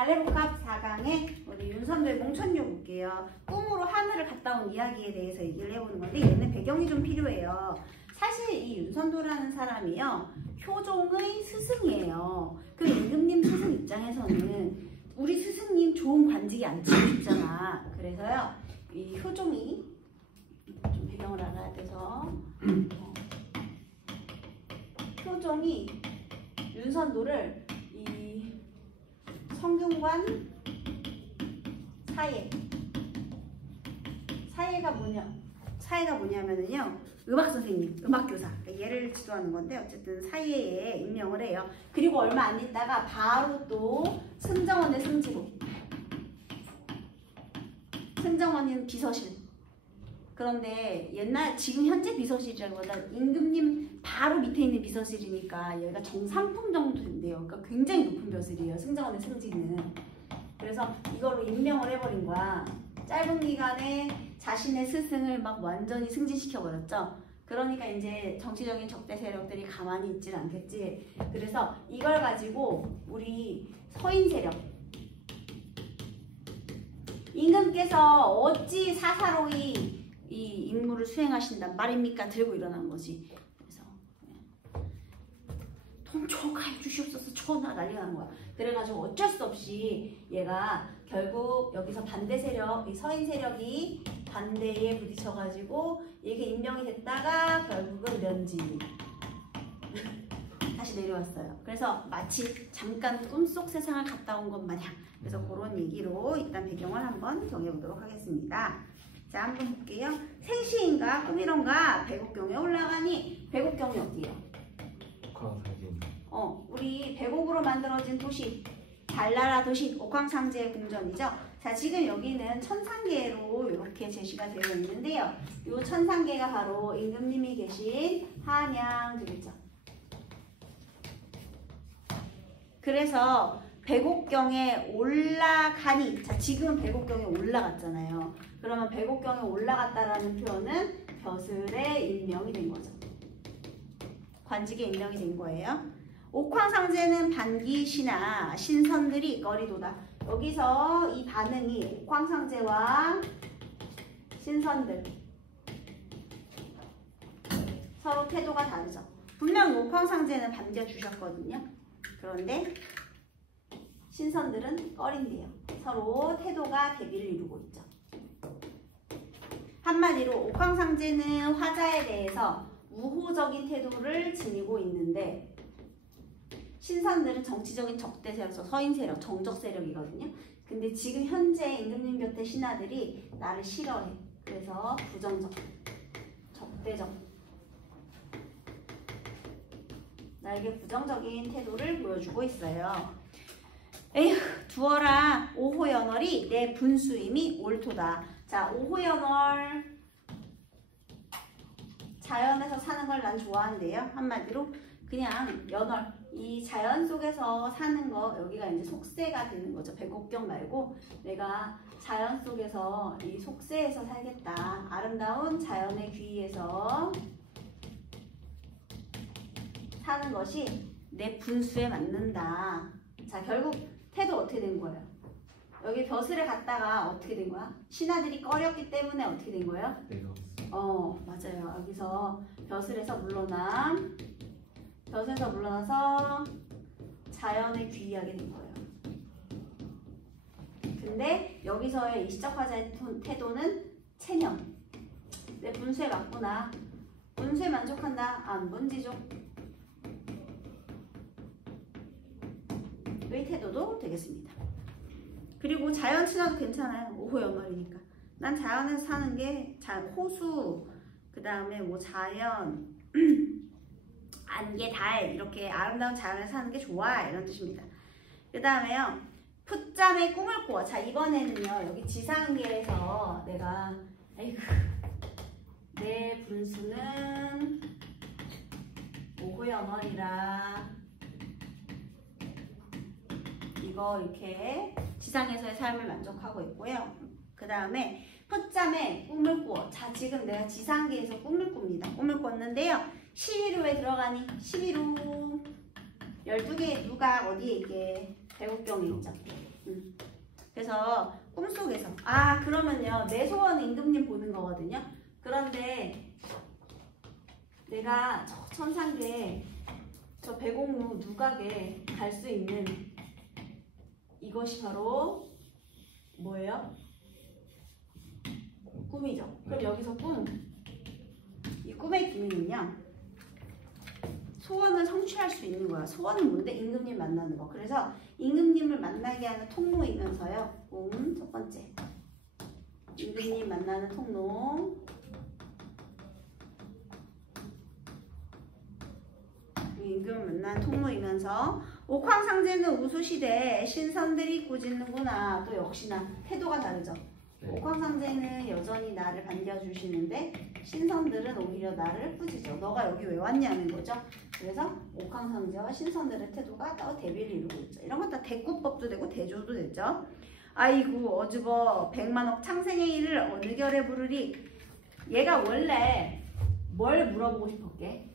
발레복합 4강에 우리 윤선도의 몽천요 볼게요. 꿈으로 하늘을 갔다 온 이야기에 대해서 얘기를 해보는 건데 얘는 배경이 좀 필요해요. 사실 이 윤선도라는 사람이요. 효종의 스승이에요. 그 임금님 스승 입장에서는 우리 스승님 좋은 관직에 앉히고 싶잖아. 그래서요. 이 효종이 좀 배경을 알아야 돼서 효종이 윤선도를 이 성균관 사예가 뭐냐면은요 음악 선생님, 음악 교사 얘를 지도하는 건데 어쨌든 사예에 임명을 해요. 그리고 얼마 안 있다가 바로 또 승정원의 승지로 승정원은 비서실. 그런데 지금 현재 비서실이라기보다 임금님 바로 밑에 있는 비서실이니까 여기가 정상품 정도 된대요. 그러니까 굉장히 높은 벼슬이에요. 승정원의 승지는. 그래서 이걸로 임명을 해버린 거야. 짧은 기간에 자신의 스승을 막 완전히 승진시켜버렸죠. 그러니까 이제 정치적인 적대 세력들이 가만히 있질 않겠지. 그래서 이걸 가지고 우리 서인 세력 임금께서 어찌 사사로이 이 임무를 수행하신단 말입니까? 들고 일어난 거지. 그래서 통촉하여 주시옵소서 전하 난리가 난 거야. 그래가지고 어쩔 수 없이 얘가 결국 여기서 반대 세력, 이 서인 세력이 반대에 부딪혀가지고 이게 임명이 됐다가 결국은 면지 다시 내려왔어요. 그래서 마치 잠깐 꿈속 세상을 갔다 온 것 마냥. 그래서 그런 얘기로 일단 배경을 한번 정해보도록 하겠습니다. 자, 한번 볼게요. 생시인가 꿈이론가 배곡경에 올라가니 배곡경이 어디예요? 우리 배곡으로 만들어진 도시, 달나라 도시 옥황상제 궁전이죠. 자, 지금 여기는 천상계로 이렇게 제시가 되어 있는데요. 이 천상계가 바로 임금님이 계신 한양들이죠. 그래서 배곡경에 올라가니, 자, 지금은 배곡경에 올라갔잖아요. 그러면 배곡경에 올라갔다라는 표현은 벼슬에 임명이 된 거죠. 관직에 임명이 된 거예요. 옥황상제는 반기시나 신선들이 거리도다. 여기서 이 반응이 옥황상제와 신선들 서로 태도가 다르죠. 분명 옥황상제는 반겨주셨거든요. 그런데 신선들은 꺼린대요. 서로 태도가 대비를 이루고 있죠. 한마디로 옥황상제는 화자에 대해서 우호적인 태도를 지니고 있는데 신선들은 정치적인 적대 세력, 서인 세력, 정적 세력이거든요. 근데 지금 현재 임금님 곁에 신하들이 나를 싫어해. 그래서 부정적, 적대적, 나에게 부정적인 태도를 보여주고 있어요. 에휴, 두어라 오호연월이 내 분수임이 옳도다. 자, 오호연월 자연에서 사는 걸 난 좋아한대요. 한마디로 그냥 연월, 이 자연 속에서 사는 거, 여기가 이제 속세가 되는 거죠. 배곡경 말고 내가 자연 속에서 이 속세에서 살겠다. 아름다운 자연의 귀에서 사는 것이 내 분수에 맞는다. 자, 결국 태도 어떻게 된 거예요? 여기 벼슬에 갔다가 어떻게 된 거야? 신하들이 꺼렸기 때문에 어떻게 된 거예요? 맞아요. 여기서 벼슬에서 물러나서 자연에 귀의하게 된 거예요. 근데 여기서의 일시적화자의 태도는 체념. 내 분수에 맞구나. 분수에 만족한다. 안 번지죠. 의 태도도 되겠습니다. 그리고 자연 친화도 괜찮아요. 오호연월이니까. 난 자연에서 사는 게 호수, 그 다음에 뭐 자연, 안개, 달 이렇게 아름다운 자연에서 사는 게 좋아 이런 뜻입니다. 그 다음에요. 풋잠에 꿈을 꿔. 자, 이번에는요. 여기 지상계에서 내가 내 분수는 오호연월이라 이거 이렇게 지상에서의 삶을 만족하고 있고요. 그 다음에 풋잠에 꿈을 꿔. 자, 지금 내가 지상계에서 꿈을 꿉니다. 꿈을 꿨는데요. 11호에 들어가니 11호 12개의 누가 어디에 이게 배곡경에 있죠. 그래서 꿈속에서 그러면요 내 소원은 임금님 보는 거거든요. 그런데 내가 저 천상계 저 배공루 누각에 갈 수 있는 이것이 바로 뭐예요? 꿈이죠. 그럼 여기서 이 꿈의 기능은요 소원을 성취할 수 있는 거야. 소원은 뭔데? 임금님 만나는 거. 그래서 임금님을 만나게 하는 통로이면서요 첫 번째 임금님 만나는 통로. 임금을 만나는 통로이면서 옥황상제는 우수시대 신선들이 꾸짖는구나. 또 역시나 태도가 다르죠. 옥황상제는 여전히 나를 반겨주시는데 신선들은 오히려 나를 꾸짖죠. 너가 여기 왜 왔냐는 거죠. 그래서 옥황상제와 신선들의 태도가 또 대비를 이루고 있죠. 이런 건 다 대꾸법도 되고 대조도 되죠. 아이고 어주버 백만억 창생의 일을 어느 결에 부르리. 얘가 원래 뭘 물어보고 싶었게?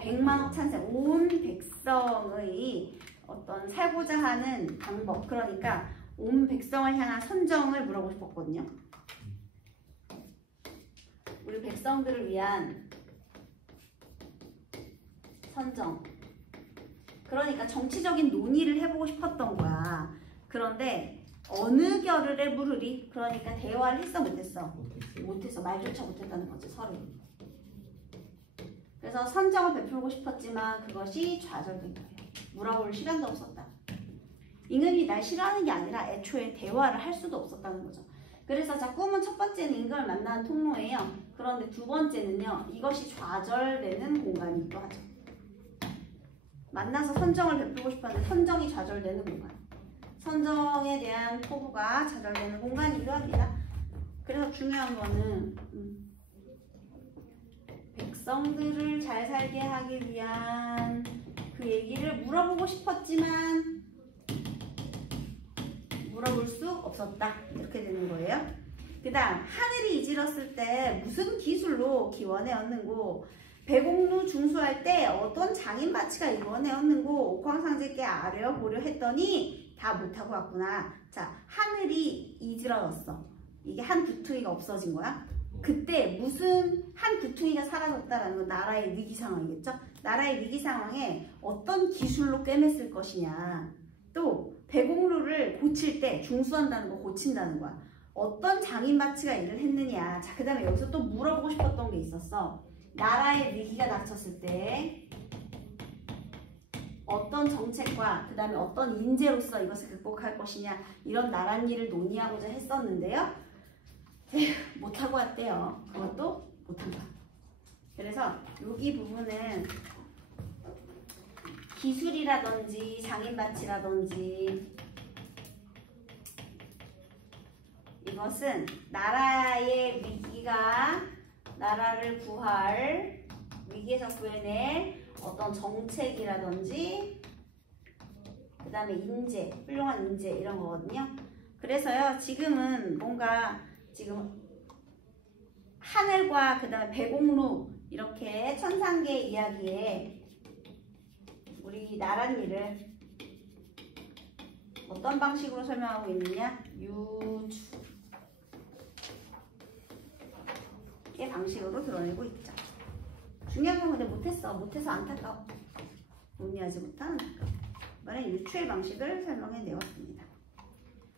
백만억 찬생, 온 백성의 어떤 살고자 하는 방법, 그러니까 온 백성을 향한 선정을 물어보고 싶었거든요. 우리 백성들을 위한 선정. 그러니까 정치적인 논의를 해보고 싶었던 거야. 그런데 어느 결을에 물으리? 그러니까 대화를 했어 못했어? 못했어. 말조차 못했다는 거지 서로. 그래서 선정을 베풀고 싶었지만 그것이 좌절된 거예요. 물어볼 시간도 없었다. 임금이 날 싫어하는 게 아니라 애초에 대화를 할 수도 없었다는 거죠. 그래서 자 꿈은 첫 번째는 임금을 만나는 통로예요. 그런데 두 번째는요. 이것이 좌절되는 공간이기도 하죠. 만나서 선정을 베풀고 싶었는데 선정이 좌절되는 공간. 선정에 대한 포부가 좌절되는 공간이기도 합니다. 그래서 중요한 거는 백성들을 잘 살게 하기 위한 그 얘기를 물어보고 싶었지만 물어볼 수 없었다. 이렇게 되는 거예요. 그 다음 하늘이 이질렀을 때 무슨 기술로 기원해 얻는고 배공루 중수할 때 어떤 장인마치가 이원해 얻는고 옥황상제께 아뢰어보려 했더니 다 못하고 왔구나. 자, 하늘이 이질렀어. 이게 한 구퉁이가 없어진 거야. 그때 무슨 한 구퉁이가 사라졌다라는 건 나라의 위기 상황이겠죠. 나라의 위기 상황에 어떤 기술로 꿰맸을 것이냐. 또 배공루를 고칠 때 중수한다는 거 고친다는 거야. 어떤 장인마치가 일을 했느냐. 자, 그 다음에 여기서 또 물어보고 싶었던 게 있었어. 나라의 위기가 닥쳤을 때 어떤 정책과 그 다음에 어떤 인재로서 이것을 극복할 것이냐. 이런 나랏일을 논의하고자 했었는데요. 못하고 왔대요. 그것도 못한 거야. 그래서 여기 부분은 기술이라든지 장인마치라든지 이것은 나라의 위기가 나라를 구할 위기에서 구해낼 어떤 정책이라든지 그 다음에 인재, 훌륭한 인재 이런 거거든요. 그래서요 지금은 뭔가 지금 하늘과 그 다음에 배공루 이렇게 천상계 이야기에 우리 나랏일을 어떤 방식으로 설명하고 있느냐? 유추의 방식으로 드러내고 있죠. 중요한 건 근데 못해서 안타까워. 논의하지 못한 안타까워. 이번엔 유추의 방식을 설명해 내었습니다.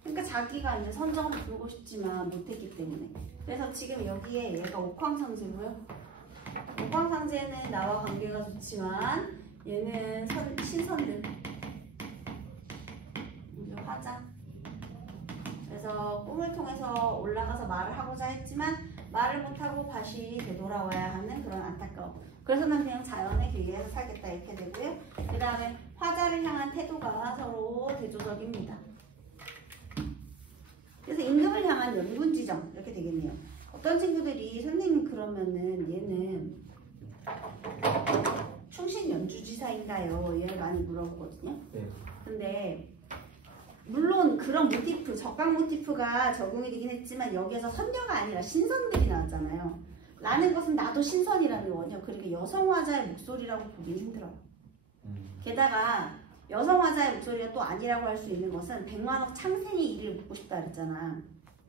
그러니까 자기가 이제 선정을 바꾸고 싶지만 못했기 때문에. 그래서 지금 여기에 얘가 옥황상제고요. 옥황상제는 나와 관계가 좋지만 얘는 신선들. 화자. 그래서 꿈을 통해서 올라가서 말을 하고자 했지만 말을 못하고 다시 되돌아와야 하는 그런 안타까움. 그래서 난 그냥 자연의 기회에서 살겠다 이렇게 되고요. 그 다음에 화자를 향한 태도가 서로 대조적입니다. 그래서 임금을 향한 연군지정 이렇게 되겠네요. 어떤 친구들이 선생님 그러면은 얘는 충신 연주지사인가요? 얘를 많이 물어보거든요. 네. 근데 물론 그런 모티프, 적각 모티프가 적용이 되긴 했지만 여기에서 선녀가 아니라 신선들이 나왔잖아요. 라는 것은 나도 신선이라는 거거든요. 그러니까 여성 화자의 목소리라고 보기는 힘들어요. 게다가 여성 화자의 목소리가 또 아니라고 할 수 있는 것은 백만옥 창생의 일을 묻고 싶다 그랬잖아.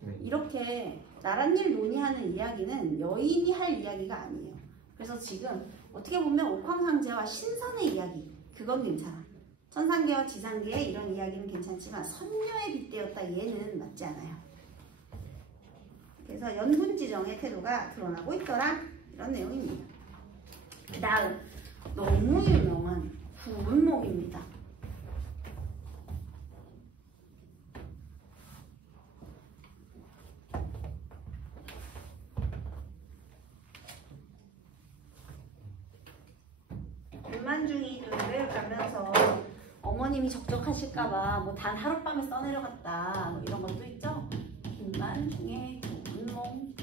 네. 이렇게 나랏일 논의하는 이야기는 여인이 할 이야기가 아니에요. 그래서 지금 어떻게 보면 옥황상제와 신선의 이야기 그건 괜찮아. 천상계와 지상계의 이런 이야기는 괜찮지만 선녀에 빗대었다 얘는 맞지 않아요. 그래서 연군지정의 태도가 드러나고 있더라 이런 내용입니다. 그 다음 너무 유명한 구운목입니다. 군만중이들을 가면서 어머님이 적적하실까봐 뭐 단 하룻밤에 써내려갔다 뭐 이런 것도 있죠. 군만중의 구운목.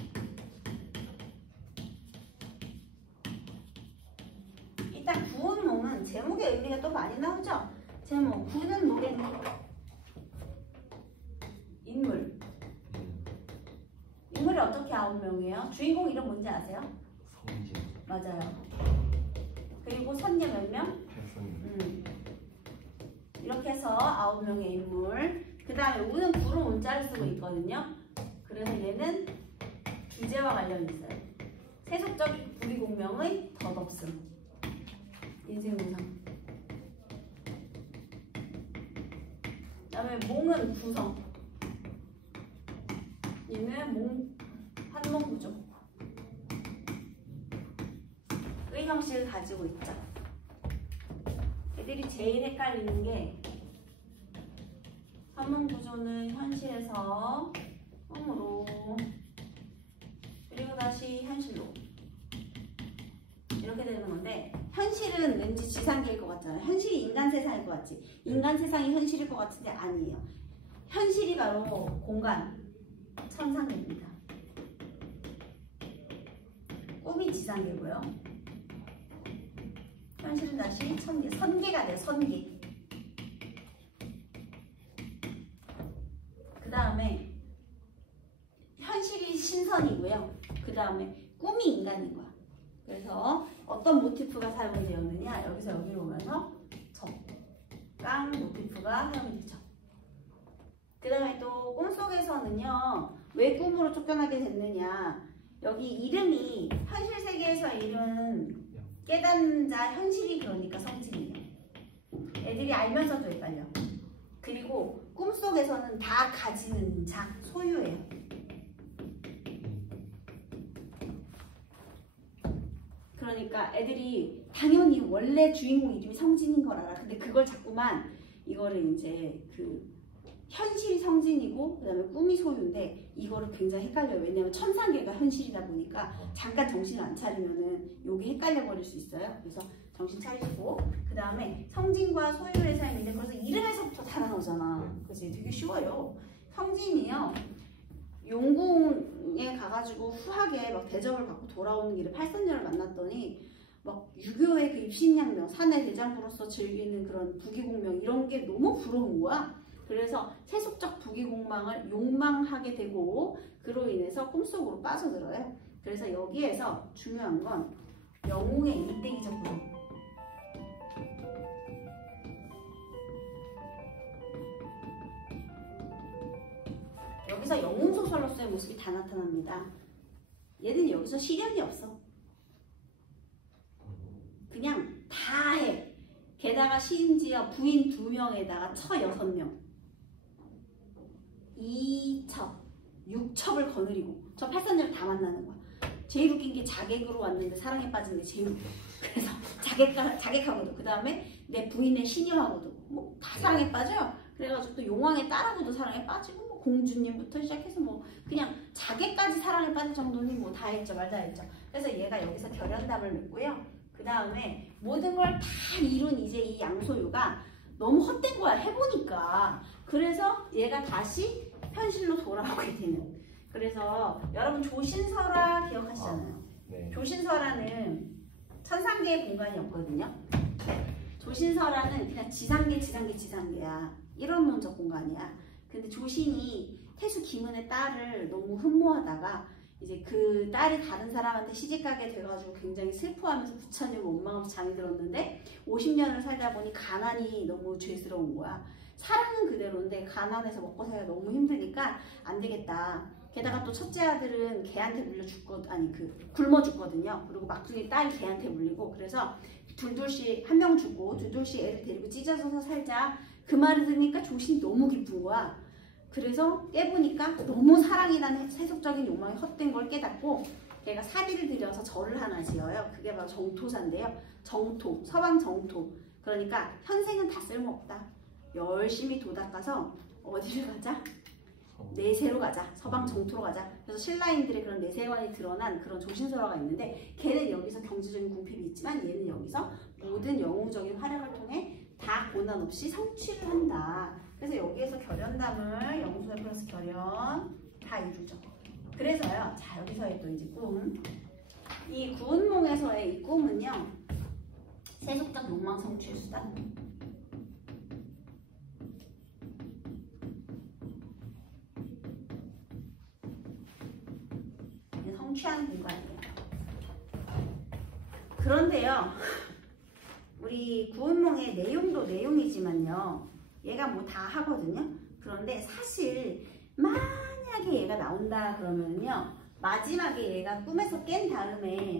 일단 구운목은 제목의 의미가 또 많이 나오죠. 제목 구는 뭐겠니? 인물. 인물이 어떻게 9명이에요? 주인공 이름 뭔지 아세요? 성진. 맞아요. 그리고 선녀 몇 명? 이렇게 해서 9명의 인물. 그 다음에 우는 구로 문자를 쓰고 있거든요. 그래서 얘는 주제와 관련이 있어요. 세속적 부귀공명의 덧없음. 인생우상. 그 다음에 몽은 구성. 얘는 한몽구조. 의 형식을 가지고 있죠. 애들이 제일 헷갈리는 게 한몽구조는 현실에서梦으로 그리고 다시 현실로 이렇게 되는 건데 현실은 왠지 지상계일 것 같잖아요. 현실이 인간 세상일 것 같지. 인간 세상이 현실일 것 같은데 아니에요. 현실이 바로 공간, 천상계입니다. 꿈이 지상계고요. 현실은 다시 천계, 선계가 돼요. 선계. 그 다음에 현실이 신선이고요. 그 다음에 꿈이 인간인 거야. 그래서 어떤 모티프가 사용이 되었느냐, 여기서 여기로 오면서 적강 모티프가 사용이 되죠. 그 다음에 또 꿈속에서는요, 왜 꿈으로 쫓겨나게 됐느냐, 여기 이름이 현실 세계에서 이름은 깨닫는 자, 현실이 그러니까 성진이에요. 애들이 알면서도 헷갈려. 그리고 꿈속에서는 다 가지는 자, 소유예요. 그러니까 애들이 당연히 원래 주인공 이름이 성진인 걸 알아. 근데 그걸 자꾸만 이거를 이제 그 현실이 성진이고 그다음에 꿈이 소유인데 이거를 굉장히 헷갈려요. 왜냐면 천상계가 현실이다 보니까 잠깐 정신을 안 차리면은 요게 헷갈려 버릴 수 있어요. 그래서 정신 차리시고 그 다음에 성진과 소유의 사이인데 그래서 이름에서부터 다 나오잖아. 그치? 되게 쉬워요. 성진이요. 용궁에 가가지고 후하게 막 대접을 받고 돌아오는 길에 팔선녀를 만났더니 막 유교의 그 입신양명, 사내 대장부로서 즐기는 그런 부귀공명 이런 게 너무 부러운 거야. 그래서 세속적 부귀공명을 욕망하게 되고 그로 인해서 꿈속으로 빠져들어요. 그래서 여기에서 중요한 건 영웅의 일대기적 부름. 여기서 영웅소설로서의 모습이 다 나타납니다. 얘는 여기서 시련이 없어. 그냥 다 해. 게다가 심지어 부인 2명에다가 처 6명. 2첩, 6첩을 거느리고 저 팔선녀를 다 만나는 거야. 제일 웃긴 게 자객으로 왔는데 사랑에 빠진 게 제일 웃겨. 그래서 자객하고도 그 다음에 내 부인의 시녀하고도 뭐 다 사랑에 빠져. 그래가지고 또 용왕의 딸하고도 사랑에 빠지고 뭐 공주님부터 시작해서 뭐 그냥 자객까지 사랑에 빠질 정도니 뭐 다 했죠. 말다 했죠. 그래서 얘가 여기서 결연담을 맺고요. 그 다음에 모든 걸 다 이룬 이제 이 양소유가 너무 헛된 거야. 해보니까. 그래서 얘가 다시 현실로 돌아오게 되는. 그래서 여러분 조신설화 기억하시잖아요. 네. 조신설화는 천상계의 공간이었거든요. 조신설화는 그냥 지상계야. 이론론적 공간이야. 근데 조신이 태수 김은의 딸을 너무 흠모하다가 이제 그 딸이 다른 사람한테 시집가게 돼가지고 굉장히 슬퍼하면서 부처님을 원망하면서 잠이 들었는데 50년을 살다 보니 가난이 너무 죄스러운 거야. 사랑은 그대로인데 가난해서 먹고 살기가 너무 힘드니까 안 되겠다. 게다가 또 첫째 아들은 개한테 물려 죽거든, 아니 굶어 죽거든요. 그리고 막둥이 딸이 개한테 물리고, 그래서 둘둘씩 한 명 죽고 둘둘씩 애를 데리고 찢어져서 살자. 그 말을 들으니까 조신이 너무 깊은 거야. 그래서 깨보니까 너무 사랑이라는 세속적인 욕망이 헛된 걸 깨닫고 걔가 사비를 들여서 절을 하나 지어요. 그게 바로 정토사인데요. 정토, 서방 정토. 그러니까 현생은 다 쓸모없다. 열심히 도닦아서 어디를 가자? 내세로 가자. 서방 정토로 가자. 그래서 신라인들의 그런 내세관이 드러난 그런 조신설화가 있는데, 걔는 여기서 경제적인 궁핍이 있지만 얘는 여기서 모든 영웅적인 활약을 통해 다 고난 없이 성취를 한다. 그래서 여기에서 결연담을 영수의 플러스 결연 다 이루죠. 그래서요. 자, 여기서의 또 이제 꿈. 이 구운몽에서의 이 꿈은요. 세속적 욕망 성취의 수단. 성취하는 공간이에요. 그런데요. 우리 구운몽의 내용도 내용이지만요. 얘가 뭐 다 하거든요. 그런데 사실 만약에 얘가 나온다 그러면요. 마지막에 얘가 꿈에서 깬 다음에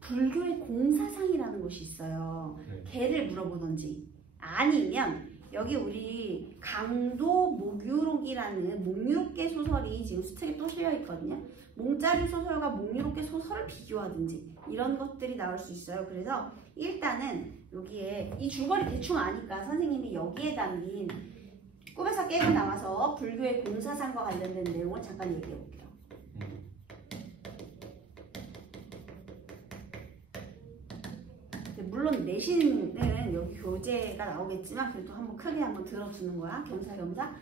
불교의 공사상이라는 곳이 있어요. 걔를 물어보던지 아니면 여기 우리 강도 목유록이라는 목유록계 소설이 지금 수특에 또 실려 있거든요. 몽자류 소설과 목유록계 소설을 비교하든지 이런 것들이 나올 수 있어요. 그래서 일단은 여기에 이 줄거리 대충 아니까 선생님이 여기에 담긴 꿈에서 깨고 나와서 불교의 공사상과 관련된 내용을 잠깐 얘기해 볼게요. 물론 내신은 여기 교재가 나오겠지만 그래도 한번 크게 한번 들어주는 거야. 겸사겸사.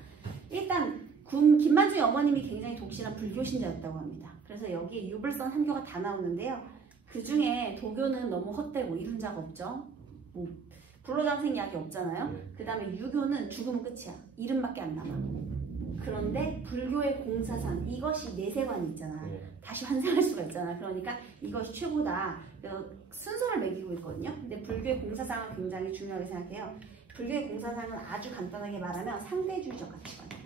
일단 김만중의 어머님이 굉장히 독실한 불교 신자였다고 합니다. 그래서 여기에 유불선 한교가 다 나오는데요. 그 중에 도교는 너무 헛되고 이룬 자가 없죠. 뭐 불로장생 약이 없잖아요. 그 다음에 유교는 죽으면 끝이야. 이름밖에 안 남아. 그런데 불교의 공사상, 이것이 내세관이 있잖아. 다시 환생할 수가 있잖아. 그러니까 이것이 최고다. 그래서 순서를 매기고 있거든요. 근데 불교의 공사상은 굉장히 중요하게 생각해요. 불교의 공사상은 아주 간단하게 말하면 상대주의적 가치관이에요.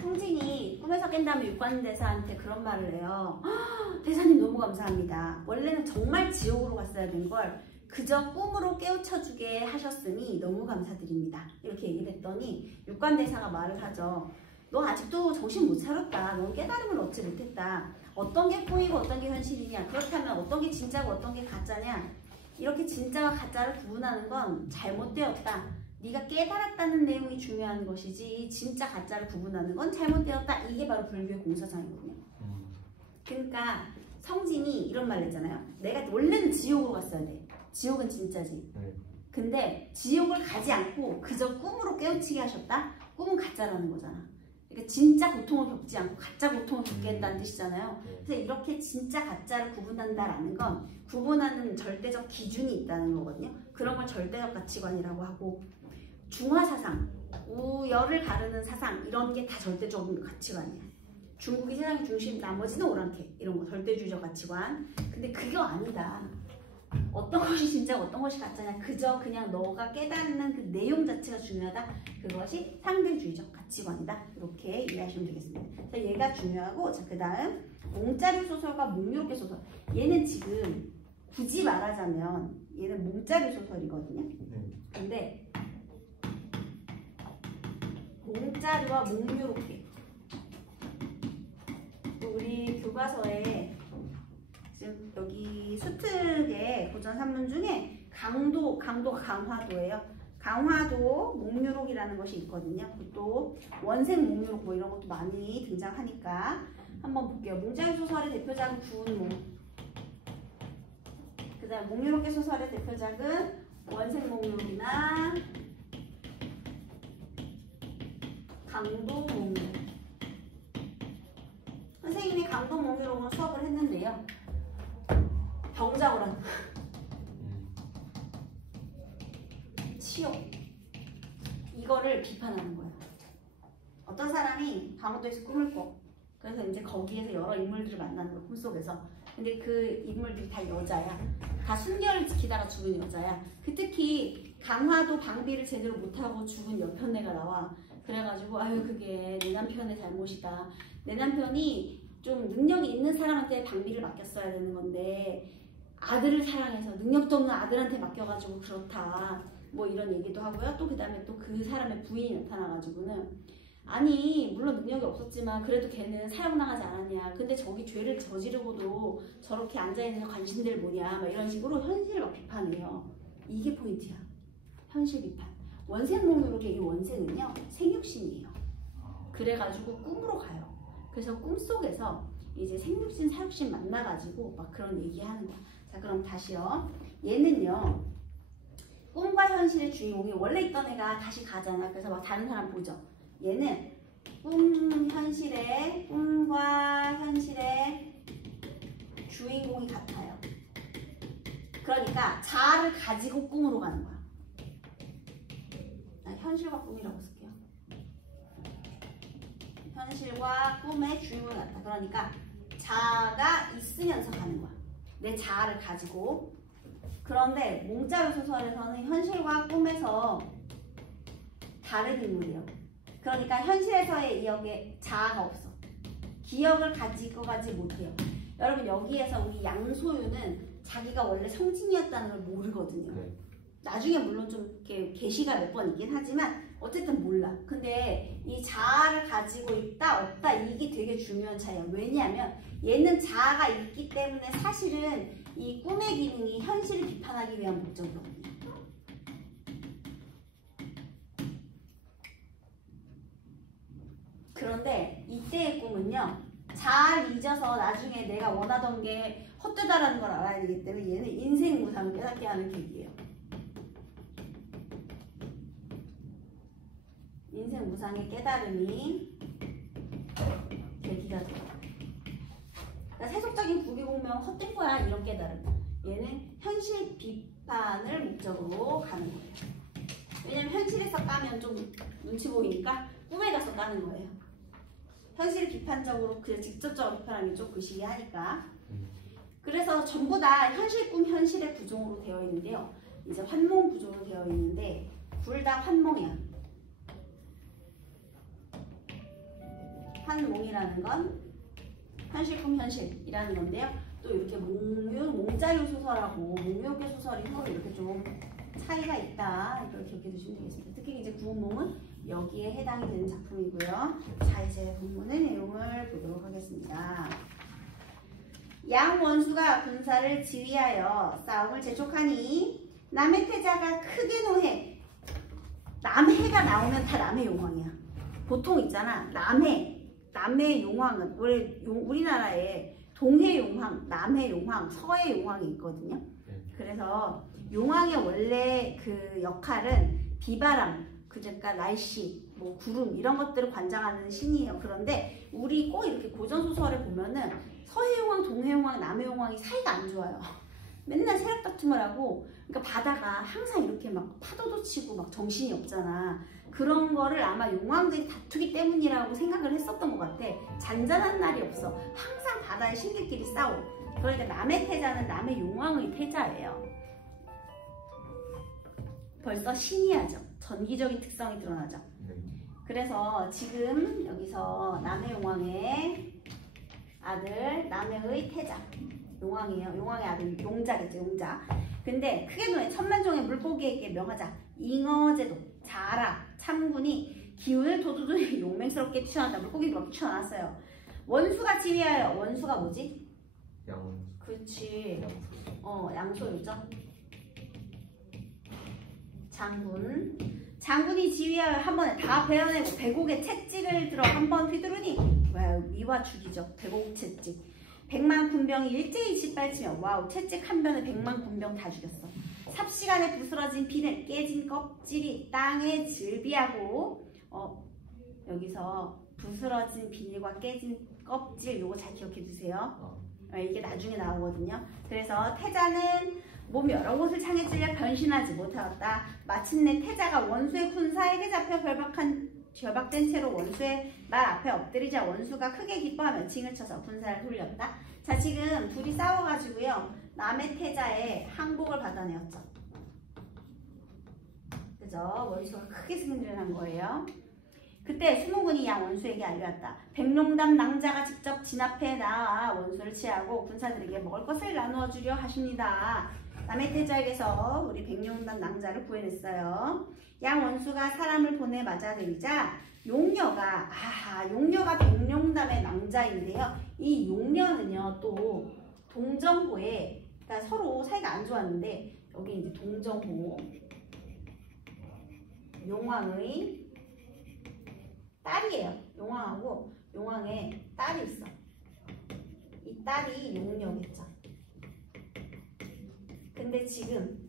성진이 꿈에서 깬 다음에 육관대사한테 그런 말을 해요. 대사님 너무 감사합니다. 원래는 정말 지옥으로 갔어야 된 걸 그저 꿈으로 깨우쳐주게 하셨으니 너무 감사드립니다. 이렇게 얘기를 했더니 육관대사가 말을 하죠. 너 아직도 정신 못 차렸다. 넌 깨달음을 얻지 못했다. 어떤 게 꿈이고 어떤 게 현실이냐. 그렇다면 어떤 게 진짜고 어떤 게 가짜냐. 이렇게 진짜와 가짜를 구분하는 건 잘못되었다. 네가 깨달았다는 내용이 중요한 것이지 진짜 가짜를 구분하는 건 잘못되었다. 이게 바로 불교의 공사상이거든요. 그러니까 성진이 이런 말을 했잖아요. 내가 원래는 지옥으로 갔어야 돼. 지옥은 진짜지. 근데 지옥을 가지 않고 그저 꿈으로 깨우치게 하셨다? 꿈은 가짜라는 거잖아. 그러니까 진짜 고통을 겪지 않고 가짜 고통을 겪게 한다는 뜻이잖아요. 그래서 이렇게 진짜 가짜를 구분한다라는 건 구분하는 절대적 기준이 있다는 거거든요. 그런 걸 절대적 가치관이라고 하고, 중화사상, 우열을 가르는 사상, 이런 게 다 절대적인 가치관이야. 중국이 세상의 중심, 나머지는 오랑캐, 이런 거 절대주의적 가치관. 근데 그거 아니다. 어떤 것이 진짜 어떤 것이 가짜냐, 그저 그냥 너가 깨닫는 그 내용 자체가 중요하다. 그것이 상대주의적 가치관이다. 이렇게 이해하시면 되겠습니다. 그래서 얘가 중요하고, 자, 그 다음 몽자류 소설과 목유록계 소설. 얘는 지금 굳이 말하자면 얘는 몽자류 소설이거든요. 근데 몽자류와 목유록계, 우리 교과서에 지금 여기 수특의 고전 산문 중에 강도가 강화도예요. 강화도 목유록이라는 것이 있거든요. 또 원생 목유록 뭐 이런 것도 많이 등장하니까 한번 볼게요. 몽자류 소설의 대표작은 구운몽. 그 다음 목유록계 소설의 대표작은 원생 목유록이나 강도 목유록. 선생님이 강도 목유록을 수업을 했는데요. 병자호란 치욕. 이거를 비판하는 거예요. 어떤 사람이 강원도에서 꿈을 꿔. 그래서 이제 거기에서 여러 인물들을 만나는 거야, 꿈속에서. 근데 그 인물들이 다 여자야. 다 순결을 지키다가 죽은 여자야. 특히 강화도 방비를 제대로 못하고 죽은 여편네가 나와. 그래가지고 아유 그게 내 남편의 잘못이다. 내 남편이 좀 능력이 있는 사람한테 방비를 맡겼어야 되는 건데 아들을 사랑해서 능력도 없는 아들한테 맡겨가지고 그렇다. 뭐 이런 얘기도 하고요. 또 그 다음에 또 그 사람의 부인이 나타나가지고는 아니 물론 능력이 없었지만 그래도 걔는 사형당하지 않았냐. 근데 저기 죄를 저지르고도 저렇게 앉아있는 관심들 뭐냐. 막 이런 식으로 현실을 막 비판해요. 이게 포인트야. 현실 비판. 원생몽유록의 이 원생은요 생육신이에요. 그래가지고 꿈으로 가요. 그래서 꿈속에서 이제 생육신 사육신 만나가지고 막 그런 얘기하는 거야. 자 그럼 다시요. 얘는요 꿈과 현실의 주인공이 원래 있던 애가 다시 가잖아. 그래서 막 다른 사람 보죠. 얘는 꿈과 현실의 주인공이 같아요. 그러니까 자아를 가지고 꿈으로 가는 거야. 현실과 꿈이라고 쓸게요. 현실과 꿈의 주인공이 같다. 그러니까 자아가 있으면서 가는 거야. 내 자아를 가지고. 그런데 몽자유 소설에서는 현실과 꿈에서 다른 인물이에요. 그러니까 현실에서의 이역에 자아가 없어. 기억을 가지고 가지 못해요. 여러분 여기에서 우리 양소유는 자기가 원래 성진이었다는 걸 모르거든요. 나중에 물론 좀 이렇게 계시가 몇 번 있긴 하지만 어쨌든 몰라. 근데 이 자아를 가지고 있다 없다 이게 되게 중요한 차이야. 왜냐하면 얘는 자아가 있기 때문에 사실은 이 꿈의 기능이 현실을 비판하기 위한 목적이거든요. 그런데 이때의 꿈은요 자아를 잊어서 나중에 내가 원하던 게 헛되다라는 걸 알아야 되기 때문에 얘는 인생 무상을 깨닫게 하는 계기예요. 인생 무상의 깨달음이 계기가 돼요. 그러니까 세속적인 부귀공명 헛된 거야 이런 깨달음. 얘는 현실 비판을 목적으로 가는 거예요. 왜냐면 현실에서 까면 좀 눈치 보이니까 꿈에 가서 까는 거예요. 현실을 비판적으로 그냥 직접적으로 비판하면 좀 그시기하니까. 그래서 전부 다 현실 꿈 현실의 구종으로 되어 있는데요. 이제 환몽 구조로 되어 있는데 둘 다 환몽이야. 환몽이라는 건 현실 꿈 현실이라는 건데요. 또 이렇게 몽자유 소설하고 몽묘교 소설이 서로 이렇게 좀 차이가 있다. 이걸 기억해 두시면 되겠습니다. 특히 이제 구운몽은 여기에 해당이 되는 작품이고요. 자 이제 본문의 내용을 보도록 하겠습니다. 양 원수가 군사를 지휘하여 싸움을 재촉하니 남의 태자가 크게 노해. 남해가 나오면 다 남의 용왕이야. 보통 있잖아. 남의 용왕은 우리나라에 동해 용왕, 남해 용왕, 서해 용왕이 있거든요. 그래서 용왕의 원래 그 역할은 비바람, 그러니까 날씨, 뭐 구름 이런 것들을 관장하는 신이에요. 그런데 우리 꼭 이렇게 고전 소설을 보면은 서해 용왕, 동해 용왕, 남해 용왕이 사이가 안 좋아요. 맨날 세력 다툼을 하고, 그러니까 바다가 항상 이렇게 막 파도도 치고 막 정신이 없잖아. 그런 거를 아마 용왕들이 다투기 때문이라고 생각을 했었던 것 같아. 잔잔한 날이 없어. 항상 바다에 신들끼리 싸워. 그러니까 남의 태자는 남의 용왕의 태자예요. 벌써 신이하죠. 전기적인 특성이 드러나죠. 그래서 지금 여기서 남의 용왕의 아들, 남해의 태자. 용왕이에요. 용왕의 아들, 용자겠죠, 용자. 근데 크게 노해 천만종의 물고기에게 명하자. 잉어제도, 자라, 참군이 기운을 돋우더니 용맹스럽게 튀어나왔다. 물고기가 막 튀어나왔어요. 원수가 지휘하여. 원수가 뭐지? 양. 그렇지. 양소유죠. 장군이 지휘하여 한 번에 다 베어내고 백옥에 채찍을 들어 한 번 휘두르니 위와 죽이죠. 백옥 채찍. 100만 군병이 일제히 짓밟치며 와우 채찍 한 변에 100만 군병 다 죽였어. 삽시간에 부스러진 비늘 깨진 껍질이 땅에 즐비하고 여기서 부스러진 비늘과 깨진 껍질 요거 잘 기억해 두세요. 이게 나중에 나오거든요. 그래서 태자는 몸 여러 곳을 창에 찔려 변신하지 못하였다. 마침내 태자가 원수의 군사에게 잡혀 결박된 채로 원수의 말 앞에 엎드리자 원수가 크게 기뻐하며 징을 쳐서 군사를 돌렸다. 자, 지금 둘이 싸워가지고요. 남의 태자의 항복을 받아내었죠. 그죠? 원수가 크게 승리를 한 거예요. 그때 수문군이 양 원수에게 알려왔다. 백룡담 낭자가 직접 진압해 나와 원수를 치하고 군사들에게 먹을 것을 나누어 주려 하십니다. 남의 태자에게서 우리 백룡담 낭자를 구해냈어요. 양 원수가 사람을 보내 맞아들이자 용녀가 백룡담의 낭자인데요. 이 용녀는요 또 동정호에 그러니까 서로 사이가 안 좋았는데 여기 이제 동정호 용왕의 딸이에요. 용왕하고 용왕의 딸이 있어. 이 딸이 용녀겠죠. 근데 지금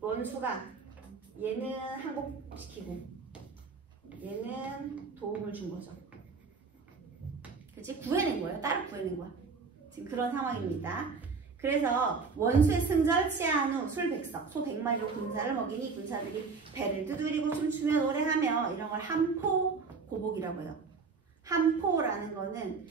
원수가 얘는 항복시키고 얘는 도움을 준 거죠. 그치? 구해낸 거예요. 딸을 구해낸 거야. 지금 그런 상황입니다. 그래서 원수의 승전을 취한 후 술 100석, 소 100마리로 군사를 먹이니 군사들이 배를 두드리고 춤추며 노래하며 이런 걸 함포 고복이라고 해요. 함포라는 거는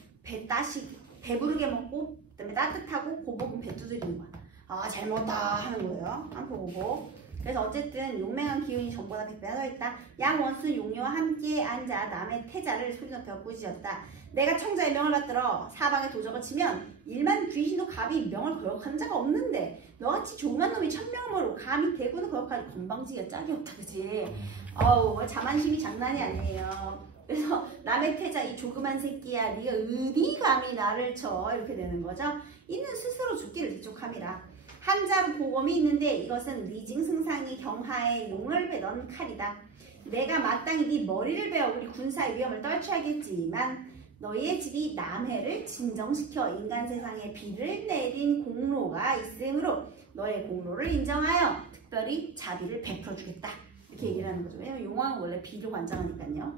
배부르게 먹고 그다음에 따뜻하고 고복은 배 두드리는 거야. 아, 잘 먹었다 하는 거예요. 함포 고복. 그래서 어쨌든 용맹한 기운이 전보다 100배나 더 있다. 양 원수는 용녀와 함께 앉아 남의 태자를 소리 높여 꾸짖었다. 내가 청자의 명을 받들어 사방에 도적을 치면 일만 귀신도 감히 명을 거역한 자가 없는데 너같이 조그만 놈이 천명을 모르고 감히 대군을 거역할 건방지기가 짝이 없다. 그치? 어우, 자만심이 장난이 아니에요. 그래서 남의 태자 이 조그만 새끼야 네가 어디 감히 나를 쳐 이렇게 되는 거죠. 이는 스스로 죽기를 대촉함이라. 한자로 보검이 있는데 이것은 리징 승상이 경하에 용을 베던 칼이다. 내가 마땅히 네 머리를 베어 우리 군사의 위험을 떨쳐야겠지만 너희의 집이 남해를 진정시켜 인간 세상에 비를 내린 공로가 있으므로 너의 공로를 인정하여 특별히 자비를 베풀어주겠다. 이렇게 얘기를 하는 거죠. 왜냐면 용왕은 원래 비를 관장하니까요.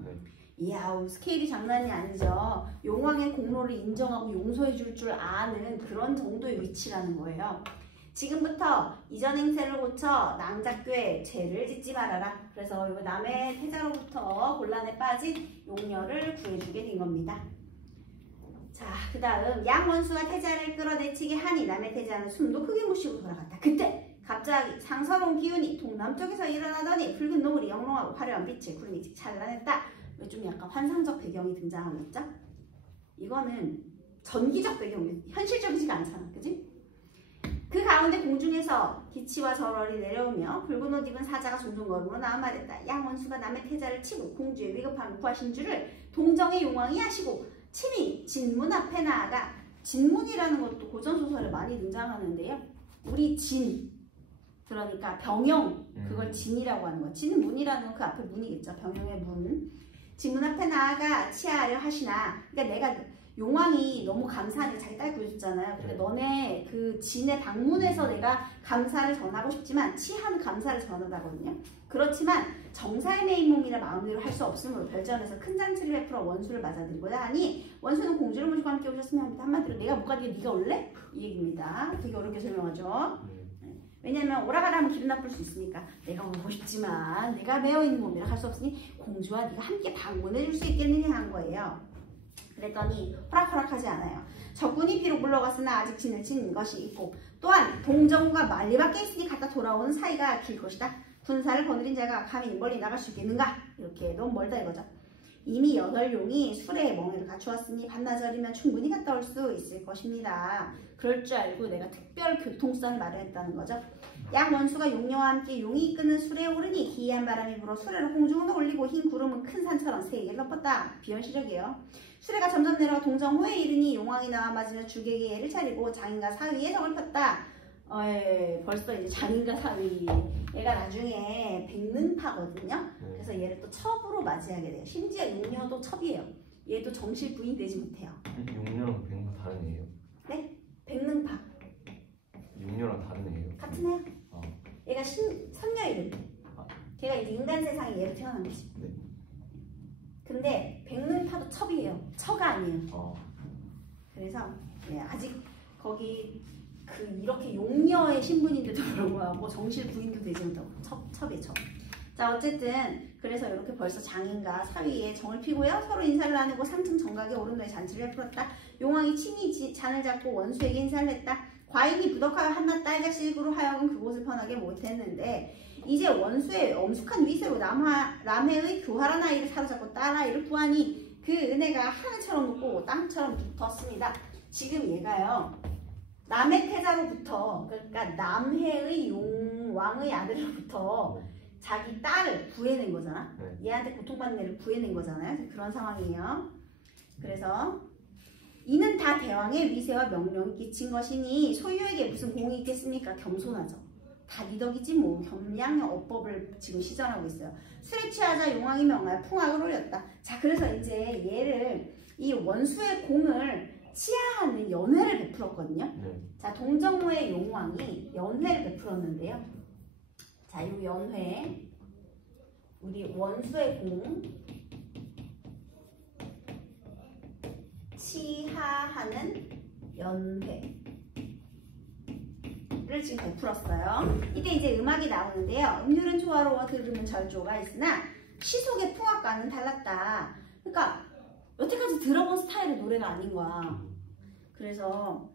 이야, 스케일이 장난이 아니죠. 용왕의 공로를 인정하고 용서해 줄 아는 그런 정도의 위치라는 거예요. 지금부터 이전 행세를 고쳐 낭작교에 죄를 짓지 말아라. 그래서 이거 남의 태자로부터 곤란에 빠진 용녀를 구해주게 된 겁니다. 자, 그 다음 양 원수가 태자를 끌어내치게 하니 남의 태자는 숨도 크게 못 쉬고 돌아갔다. 그때 갑자기 상서로운 기운이 동남쪽에서 일어나더니 붉은 노을이 영롱하고 화려한 빛을 구름이 찬란했다. 좀 약간 환상적 배경이 등장하고 있죠? 이거는 전기적 배경이에요. 현실적이지가 않잖아. 그지? 그 가운데 공중에서 기치와 절월이 내려오며 붉은 옷 입은 사자가 종종 걸음으로 나와 말했다. 양 원수가 남의 태자를 치고 공주의 위급함을 구하신 줄을 동정의 용왕이 아시고 친히 진문 앞에 나아가 진문이라는 것도 고전소설에 많이 등장하는데요. 우리 진, 그러니까 병영, 그걸 진이라고 하는 거예요. 진문이라는 건 그 앞에 문이겠죠. 병영의 문. 진문 앞에 나아가 치하하려 하시나. 그러니까 내가 용왕이 너무 감사하니까 자기 딸 구해줬잖아요. 그러니까 너네 그 진의 방문에서 내가 감사를 전하고 싶지만 치하는 감사를 전하다거든요. 그렇지만 정사의 메인몸이라 마음대로 할 수 없으므로 별전에서 큰 잔치를 베풀어 원수를 맞아들이고자 하니 원수는 공주를 모시고 함께 오셨으면 합니다. 한마디로 내가 못 가니까 네가 올래? 이 얘기입니다. 되게 어렵게 설명하죠. 왜냐면 오라가라 하면 기분 나쁠 수 있으니까 내가 오고 싶지만 내가 매어있는 몸이라 할 수 없으니 공주와 네가 함께 방문해 줄 수 있겠느냐 한 거예요. 그랬더니 호락호락하지 않아요. 적군이 비록 물러갔으나 아직 진을 친 것이 있고 또한 동정호가 만리 밖에 있으니 갔다 돌아오는 사이가 길 것이다. 군사를 거느린 자가 감히 멀리 나갈 수 있겠는가? 이렇게 너무 멀다 이거죠. 이미 8용이 술에 멍에를 갖추었으니 반나절이면 충분히 갔다 올 수 있을 것입니다. 그럴 줄 알고 내가 특별 교통선을 마련했다는 거죠. 양 원수가 용녀와 함께 용이 이끄는 수레에 오르니 기이한 바람이 불어 수레를 공중으로 올리고 흰 구름은 큰 산처럼 세게 덮었다. 비현실적이에요. 수레가 점점 내려가 동정호에 이르니 용왕이 나와 맞으며 주객에 예를 차리고 장인과 사위에 정을 폈다. 벌써 이제 장인과 사위 얘가 나중에 백능파거든요. 그래서 얘를 또 첩으로 맞이하게 돼요. 심지어 용녀도 첩이에요. 얘도 정실 부인이 되지 못해요. 용녀랑 백능파 다른 애예요? 네? 백능파. 용녀랑 다른 애예요? 같은 애야. 얘가 선녀 이름. 걔가 이제 인간 세상에 얘로 태어난 거지. 네. 근데 백능파도 첩이에요. 아니에요. 그래서 예, 아직 거기 그 이렇게 용녀의 신분인데도 불구하고 정실 부인도 되지 못하고 첩이죠. 자 어쨌든 그래서 이렇게 벌써 장인과 사위의 정을 피고요. 서로 인사를 나누고 3층 정각에 오른 후에 잔치를 베풀었다. 용왕이 친히 잔을 잡고 원수에게 인사를 했다. 과인이 부덕하여 한낱 딸 자식으로 하여금 그곳을 편하게 못했는데 이제 원수의 엄숙한 위세로 남해의 교활한 아이를 사로잡고 딸아이를 구하니 그 은혜가 하늘처럼 높고 땅처럼 붙었습니다. 지금 얘가요. 남해 태자로부터 그러니까 남해의 용왕의 아들로부터 자기 딸을 구해낸 거잖아. 얘한테 고통받는 애를 구해낸 거잖아요. 그런 상황이에요. 그래서 이는 다 대왕의 위세와 명령이 끼친 것이니 소유에게 무슨 공이 있겠습니까? 겸손하죠. 다 네 덕이지 뭐. 겸양 어법을 지금 시전하고 있어요. 술에 취하자 용왕이 명하여 풍악을 올렸다. 자 그래서 이제 얘를 이 원수의 공을 치하하는 연회를 베풀었거든요. 자 동정호의 용왕이 연회를 베풀었는데요. 자, 이 연회 우리 원수의 공 치하하는 연회를 지금 베풀었어요. 이때 이제 음악이 나오는데요. 음률은 조화로워 들으면 절조가 있으나 시속의 풍악과는 달랐다. 그러니까 여태까지 들어본 스타일의 노래가 아닌 거야. 그래서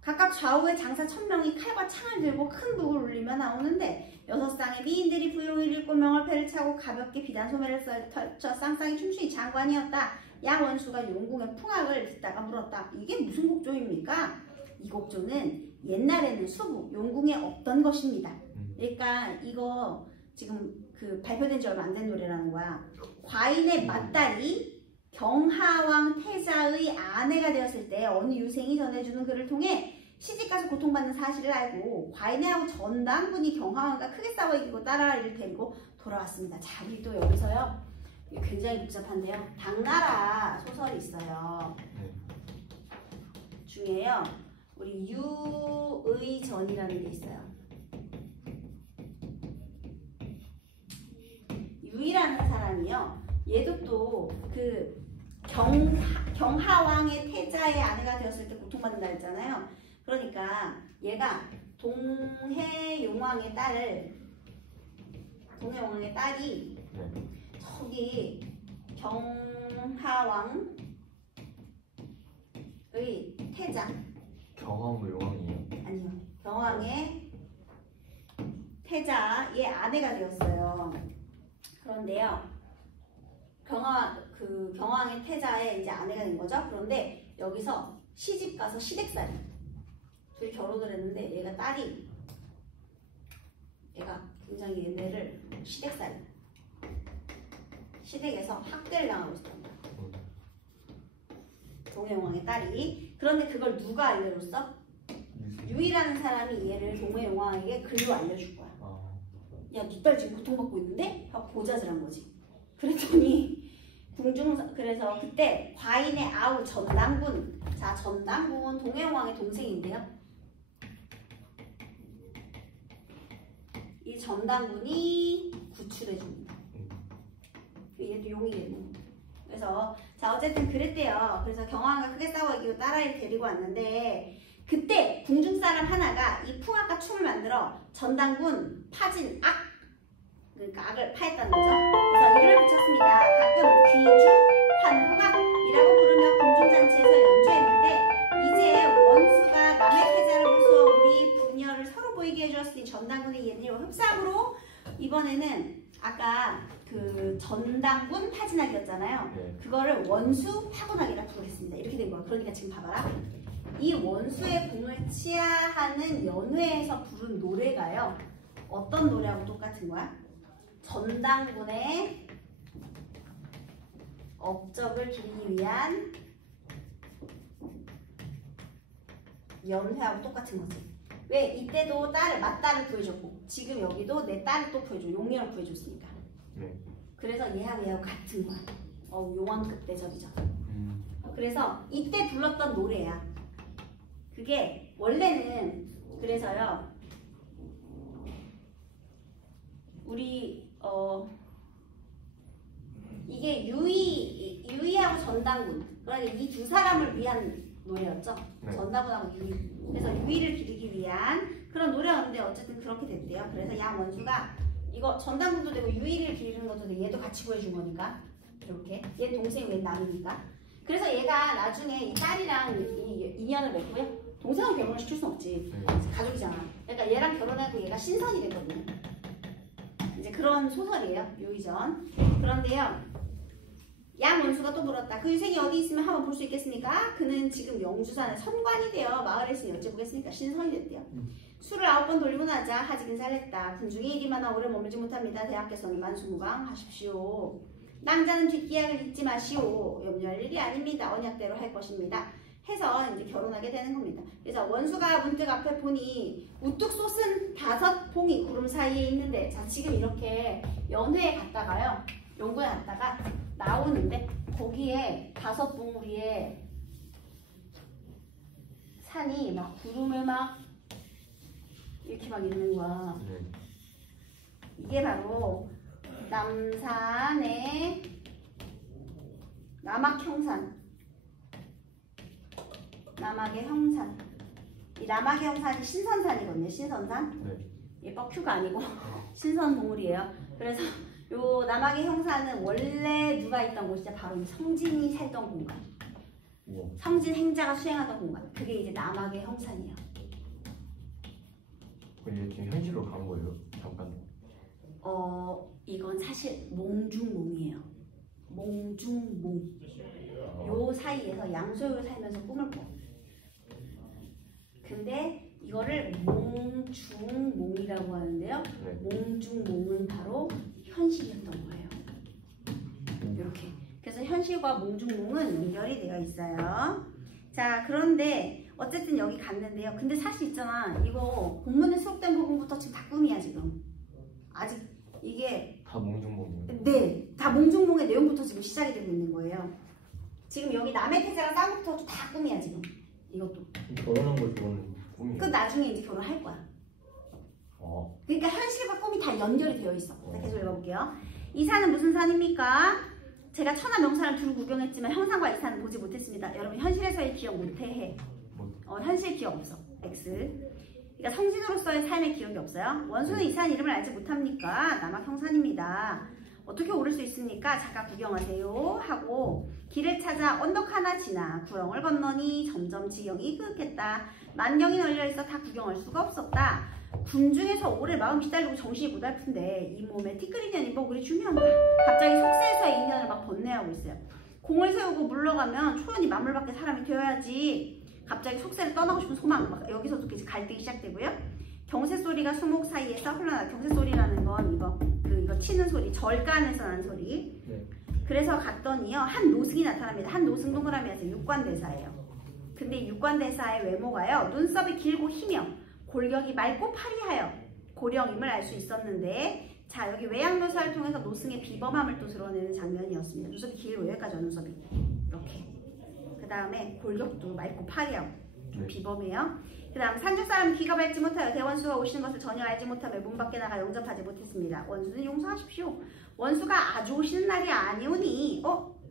각각 좌우의 장사 1000명이 칼과 창을 들고 큰 북을 울리며 나오는데 6쌍의 미인들이 부용을 읽고 명월패를 차고 가볍게 비단 소매를 펼쳐 쌍쌍이 춤추니 장관이었다. 양원수가 용궁의 풍악을 듣다가 물었다. 이게 무슨 곡조입니까? 이 곡조는 옛날에는 수부, 용궁에 없던 것입니다. 그러니까 이거 지금 그 발표된 지 얼마 안 된 노래라는 거야. 과인의 맏딸이 경하왕 태자의 아내가 되었을 때 어느 유생이 전해주는 글을 통해 시집가서 고통받는 사실을 알고 과인애하고 전당군이 경하왕과 크게 싸워 이기고 딸아이를 데리고 돌아왔습니다. 자, 우리 또 여기서요. 이게 굉장히 복잡한데요. 당나라 소설이 있어요. 중에요. 우리 유의전이라는 게 있어요. 유이라는 사람이요. 얘도 또 그 경하왕의 태자의 아내가 되었을 때 고통받는다 했잖아요. 그러니까 얘가 동해용왕의 딸이 저기 경하왕의 태자 경하왕 용왕이에요? 아니요. 경왕의 태자의 아내가 되었어요. 그런데요. 경왕의 태자의 이제 아내가 된 거죠. 그런데 여기서 시집 가서 시댁살이 둘이 결혼을 했는데 얘가 굉장히 얘네를 시댁에서 학대를 당하고 있었답니다. 동해용왕의 딸이. 그런데 그걸 누가 알려줬어? 유이라는 사람이 얘를 동해용왕에게 글로 알려줄 거야. 야, 네 딸 지금 고통받고 있는데? 하고 보자질한 거지. 그랬더니 그래서 그때 과인의 아우 전당군. 자, 전당군 동해용왕의 동생인데요. 이 전당군이 구출해줍니다. 얘도 용이겠네. 그래서 자 어쨌든 그랬대요. 그래서 경왕과 크게 싸워 이기고 딸아이를 데리고 왔는데 그때 궁중 사람 하나가 이 풍악과 춤을 만들어 전당군 파진 그러니까 악을 파했다는 거죠. 그래서 이름을 붙였습니다. 가끔 귀주, 환풍악이라고 부르며 궁중잔치에서 연주했는데 이제 원수가 남의 태자를 부수어 우리 부녀를 서로 보이게 해주었으니 전당군의 옛일과 흡사함으로 이번에는 아까 그 전당군 파진악이었잖아요. 그거를 원수 파군악이라 부르겠습니다. 이렇게 된 거야. 그러니까 지금 봐봐라. 이 원수의 공을 치하하는 연회에서 부른 노래가요. 어떤 노래하고 똑같은 거야? 전당군의 업적을 기리기 위한 연회하고 똑같은 거지. 왜? 이때도 맏딸을 구해줬고 지금 여기도 내 딸을 또 구해줘. 용녀를 구해줬으니까. 그래서 얘하고 같은 거야. 용왕급 대접이죠. 그래서 이때 불렀던 노래야. 그게 원래는 그래서요. 우리 이게 유이하고 전당군 그러니까 이 두 사람을 위한 노래였죠. 네. 전다분하고 유의. 그래서 유의를 기르기 위한 그런 노래였는데 어쨌든 그렇게 됐대요. 그래서 양원수가 이거 전당분도 되고 유의를 기르는 것도 되고 얘도 같이 구해준 거니까 이렇게 얘 동생 웬 남이니까. 그래서 얘가 나중에 이 딸이랑 이 인연을 맺고요. 동생하고 결혼을 시킬 순 없지. 가족이잖아. 그러니까 얘랑 결혼하고 얘가 신선이 되거든요. 이제 그런 소설이에요. 유의전. 그런데요. 양원수가 또 물었다. 그 유생이 어디 있으면 한번 볼 수 있겠습니까? 그는 지금 영주산에 선관이 되어 마을에 있으니 여쭤보겠습니까? 신선이 됐대요. 술을 9번 돌리고 나자 하직 인사를 했다. 군중에 이리마나 오래 머물지 못합니다. 대학께서는 만수무강하십시오. 낭자는 뒷기약을 잊지 마시오. 염려할 일이 아닙니다. 언약대로 할 것입니다. 해서 이제 결혼하게 되는 겁니다. 그래서 원수가 문득 앞에 보니 우뚝 솟은 5봉이 구름 사이에 있는데, 자 지금 이렇게 연회에 갔다가요, 연구에 갔다가 나오는데 거기에 5봉우리에 산이 막 구름을 막 이렇게 막 있는 거야. 이게 바로 남산의 남악형산. 남악의 형산. 이 남악의 형산이 신선산이거든요. 신선산. 이 뻑큐가 아니고 신선봉우리예요. 그래서 요 남악의 형산은 원래 누가 있던 곳이죠? 바로 이 성진이 살던 공간. 성진 행자가 수행하던 공간. 그게 이제 남악의 형산이에요. 이게 지금 현실로 간 거예요? 잠깐. 이건 사실 몽중몽이에요. 몽중몽. 요 사이에서 양소역을 살면서 꿈을 꿔. 근데 이거를 몽중몽이라고 하는데요. 몽중몽은 바로 현실이었던 거예요. 이렇게. 그래서 현실과 몽중몽은 연결이 되어 있어요. 자, 그런데 어쨌든 여기 갔는데요. 근데 사실 있잖아. 이거 본문에 수록된 부분부터 지금 다 꿈이야 지금. 아직 이게 다 몽중몽이에요? 네, 다 몽중몽의 내용부터 지금 시작이 되고 있는 거예요. 지금 여기 남의 태자랑 싸움부터 다 꿈이야 지금. 이것도. 결혼한 걸 좋아하는 꿈이에요? 그 나중에 이제 결혼할 거야. 그러니까 현실과 꿈이 다 연결이 되어 있어. 자, 계속 읽어볼게요. 이 산은 무슨 산입니까? 제가 천하 명산을 두루 구경했지만 형산과 이 산은 보지 못했습니다. 여러분 현실에서의 기억 못해. 현실 기억 없어. X. 그러니까 성진으로서의 삶의 기억이 없어요. 원수는 이 산 이름을 알지 못합니까? 남악 형산입니다. 어떻게 오를 수 있습니까? 잠깐 구경하세요 하고 길을 찾아 언덕 하나 지나 구렁을 건너니 점점 지경이 그윽했다. 만경이 널려있어 다 구경할 수가 없었다. 군중에서 오래 마음 시달리고 정신이 고달픈데 이 몸에 티끌이냐니 뭐 그리 중요한 거야. 갑자기 속세에서의 인연을 막 번뇌하고 있어요. 공을 세우고 물러가면 초연히 만물밖에 사람이 되어야지. 갑자기 속세를 떠나고 싶은 소망, 막 여기서도 갈등이 시작되고요. 경세 소리가 수목 사이에서 흘러나. 경세 소리라는 건 이거 치는 소리, 절간에서 나는 소리. 그래서 갔더니요, 한 노승이 나타납니다. 한 노승 동그라미 해서 육관대사예요. 근데 육관대사의 외모가요, 눈썹이 길고 희며 골격이 맑고 파리하여 고령임을 알 수 있었는데, 자 여기 외양 묘사를 통해서 노승의 비범함을 또 드러내는 장면이었습니다. 눈썹이 길고 여기까지 눈썹이 이렇게. 그 다음에 골격도 맑고 파리하고 비범해요. 그 다음 산중 사람은 귀가 밝지 못하여 대원수가 오시는 것을 전혀 알지 못하며 문 밖에 나가 영접하지 못했습니다. 원수는 용서하십시오. 원수가 아주 오시는 날이 아니오니.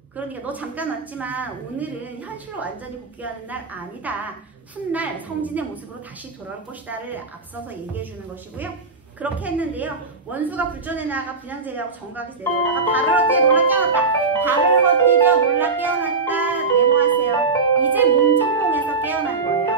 그러니까 너 잠깐 왔지만 오늘은 현실로 완전히 복귀하는 날 아니다. 훗날 성진의 모습으로 다시 돌아올 것이다를 앞서서 얘기해 주는 것이고요. 그렇게 했는데요. 원수가 불전에 나아가 분향제리하고 정각에서 내려오다가 발을 헛디뎌 놀라 깨어났다. 발을 헛디뎌 놀라 깨어났다. 메모하세요. 이제 몽중몽에서 깨어난 거예요.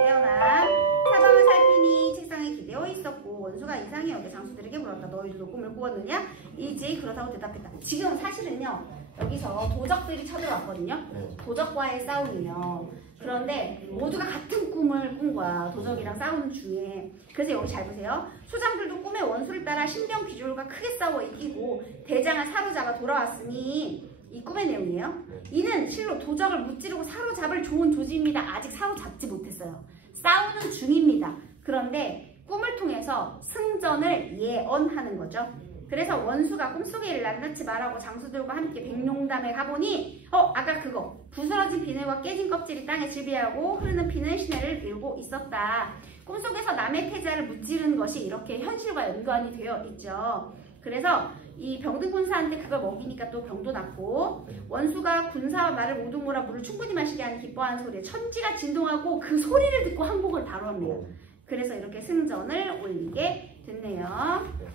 깨어나 사방을 살피니 책상에 기대어 있었고 원수가 이상히 여겨 장수들에게 물었다. 너희들도 꿈을 꾸었느냐? 이제 그렇다고 대답했다. 지금 사실은요. 여기서 도적들이 쳐들어왔거든요. 도적과의 싸움이요. 그런데 모두가 같은 꿈을 꾼 거야. 도적이랑 싸우는 중에. 그래서 여기 잘 보세요. 소장들도 꿈에 원수를 따라 신병 귀졸과 크게 싸워 이기고 대장을 사로잡아 돌아왔으니 이 꿈의 내용이에요. 이는 실로 도적을 무찌르고 사로잡을 좋은 조짐입니다. 아직 사로잡지 못했어요. 싸우는 중입니다. 그런데 꿈을 통해서 승전을 예언하는 거죠. 그래서 원수가 꿈속의 일을 낱낱이 말하고 장수들과 함께 백룡담에 가보니 아까 그거 부스러진 비늘과 깨진 껍질이 땅에 질비하고 흐르는 피는 시내를 밀고 있었다. 꿈속에서 남의 태자를 무찌르는 것이 이렇게 현실과 연관이 되어 있죠. 그래서 이 병든 군사한테 그걸 먹이니까 또 병도 낫고 네. 원수가 군사와 말을 모두 몰아 물을 충분히 마시게 하는 기뻐하는 소리에 천지가 진동하고 그 소리를 듣고 항복을 바로 합니다. 그래서 이렇게 승전을 올리게 됐네요. 네.